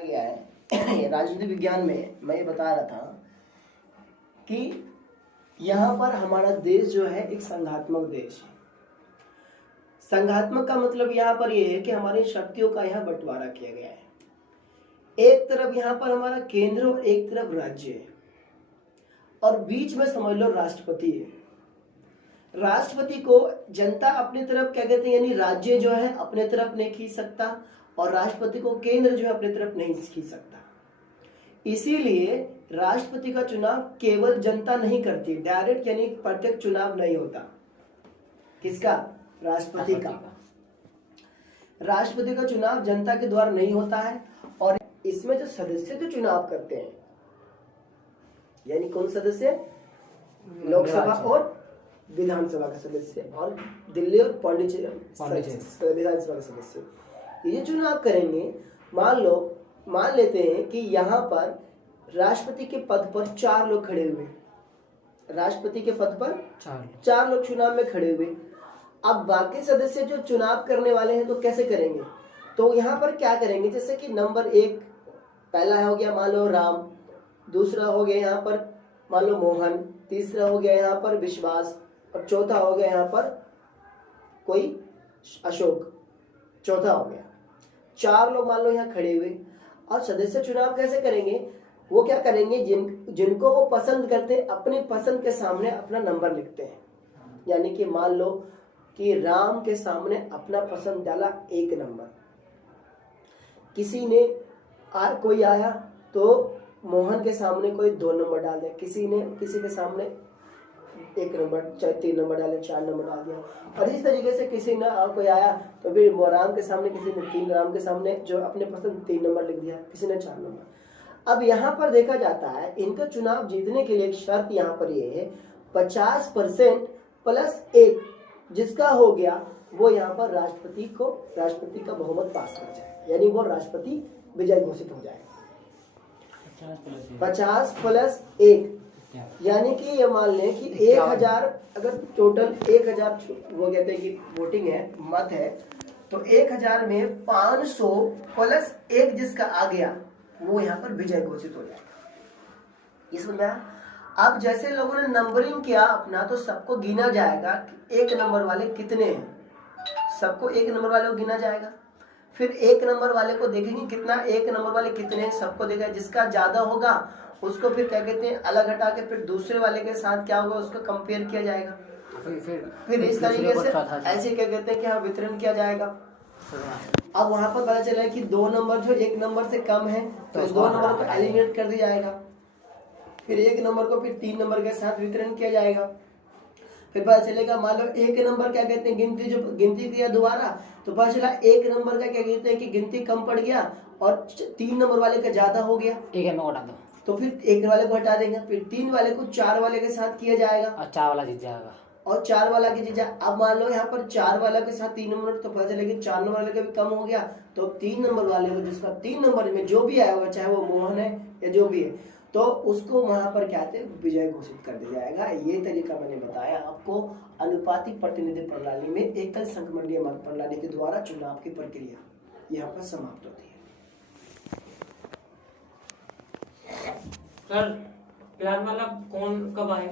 गया है राजनीति विज्ञान में मैं ये बता रहा था कि यहाँ पर हमारा देश जो है एक संघात्मक देश है। संघात्मक का मतलब यहाँ पर ये है कि हमारी शक्तियों का यहाँ बंटवारा किया गया है। एक तरफ यहाँ पर हमारा केंद्र और एक तरफ राज्य है और बीच में समझ लो राष्ट्रपति है। राष्ट्रपति को जनता अपनी तरफ क्या कहते हैं, यानी राज्य जो है अपने तरफ नहीं खींच सकता और राष्ट्रपति को केंद्र जो है अपनी तरफ नहीं खींच सकता। इसीलिए राष्ट्रपति का चुनाव केवल जनता नहीं करती, डायरेक्ट यानी प्रत्यक्ष चुनाव नहीं होता। किसका? राष्ट्रपति का। राष्ट्रपति का चुनाव जनता के द्वारा नहीं होता है और इसमें जो सदस्य जो चुनाव करते हैं, यानी कौन सदस्य? लोकसभा और विधानसभा का सदस्य और दिल्ली और पांडिचेरी विधानसभा के सदस्य ये चुनाव करेंगे। मान लेते हैं कि यहाँ पर राष्ट्रपति के पद पर 4 लोग खड़े हुए, राष्ट्रपति के पद पर 4 लोग चुनाव में खड़े हुए। अब बाकी सदस्य जो चुनाव करने वाले हैं तो कैसे करेंगे? तो यहाँ पर क्या करेंगे, जैसे कि नंबर 1 पहला हो गया मान लो राम, दूसरा हो गया यहाँ पर मान लो मोहन, तीसरा हो गया यहाँ पर विश्वास और चौथा हो गया यहाँ पर कोई अशोक, चौथा हो गया। 4 लोग मान लो यहाँ खड़े हुए और सदस्य चुनाव कैसे करेंगे? वो क्या करेंगे, जिनको वो पसंद करते हैं अपनी पसंद के सामने अपना नंबर लिखते हैं। यानी कि मान लो कि राम के सामने अपना पसंद डाला 1 नंबर, किसी ने कोई आया तो मोहन के सामने कोई 2 नंबर डाल दिया, किसी के सामने 1 नंबर 3 नंबर डाले, 4 नंबर डाल दिया। और इस तरीके से किसी ने कोई आया तो फिर राम के सामने किसी ने 3, राम के सामने जो अपने पसंद 3 नंबर लिख दिया, किसी ने 4 नंबर। अब यहाँ पर देखा जाता है इनका चुनाव जीतने के लिए एक शर्त यहाँ पर ये है 50% प्लस 1 जिसका हो गया वो यहाँ पर राष्ट्रपति का बहुमत पास कर जाए, यानी वो राष्ट्रपति विजय घोषित हो जाए। 50 प्लस 1 यानी कि ये मान लें कि 1000, अगर टोटल 1000 वो कहते हैं कि वोटिंग है, मत है, तो 1000 में 500 प्लस 1 जिसका आ गया वो यहाँ पर विजय घोषित हो जाएगा। इसमें अब जैसे लोगों ने नंबरिंग किया अपना तो सबको गिना जाएगा कि 1 नंबर वाले कितने हैं, सबको 1 नंबर वाले को गिना जाएगा। फिर 1 नंबर वाले को देखेंगे कितना, 1 नंबर वाले कितने हैं सबको देखा, जिसका ज्यादा होगा उसको फिर क्या कहते हैं अलग हटा के फिर दूसरे वाले के साथ क्या होगा उसको कंपेयर किया जाएगा। फिर इस तरीके से ऐसे क्या कहते हैं कि हाँ वितरण किया जाएगा। अब वहां पर पता चला कि 2 नंबर जो 1 नंबर से कम है तो 2 नंबर को एलिमिनेट कर दिया जाएगा। फिर 1 नंबर को फिर 3 नंबर के साथ वितरण किया जाएगा। फिर पता चलेगा मान लो 1 नंबर क्या कहते हैं गिनती किया दोबारा तो पता चला 1 नंबर का क्या कहते हैं कि गिनती कम पड़ गया और 3 नंबर वाले का ज्यादा हो गया, 1 में हटा दो तो फिर 1 वाले को हटा देंगे, फिर 3 वाले को 4 वाले के साथ किया जाएगा और 4 वाला जीत जाएगा और 4 वाला की जीत जाए। अब मान लो यहाँ पर 4 वाला के साथ 3 नंबर तो पता चलेगा 4 नंबर वाले का भी कम हो गया तो 3 नंबर वाले को जिसका 3 नंबर में जो भी आया होगा चाहे वो मोहन है या जो भी है तो उसको वहां पर क्या थे विजय घोषित कर दिया जाएगा। ये तरीका मैंने बताया आपको अनुपातिक प्रतिनिधि प्रणाली में एकल संख्यमंडलीय मत प्रणाली के द्वारा चुनाव की प्रक्रिया यहाँ पर समाप्त होती है। सर प्यार वाला कौन कब आएगा?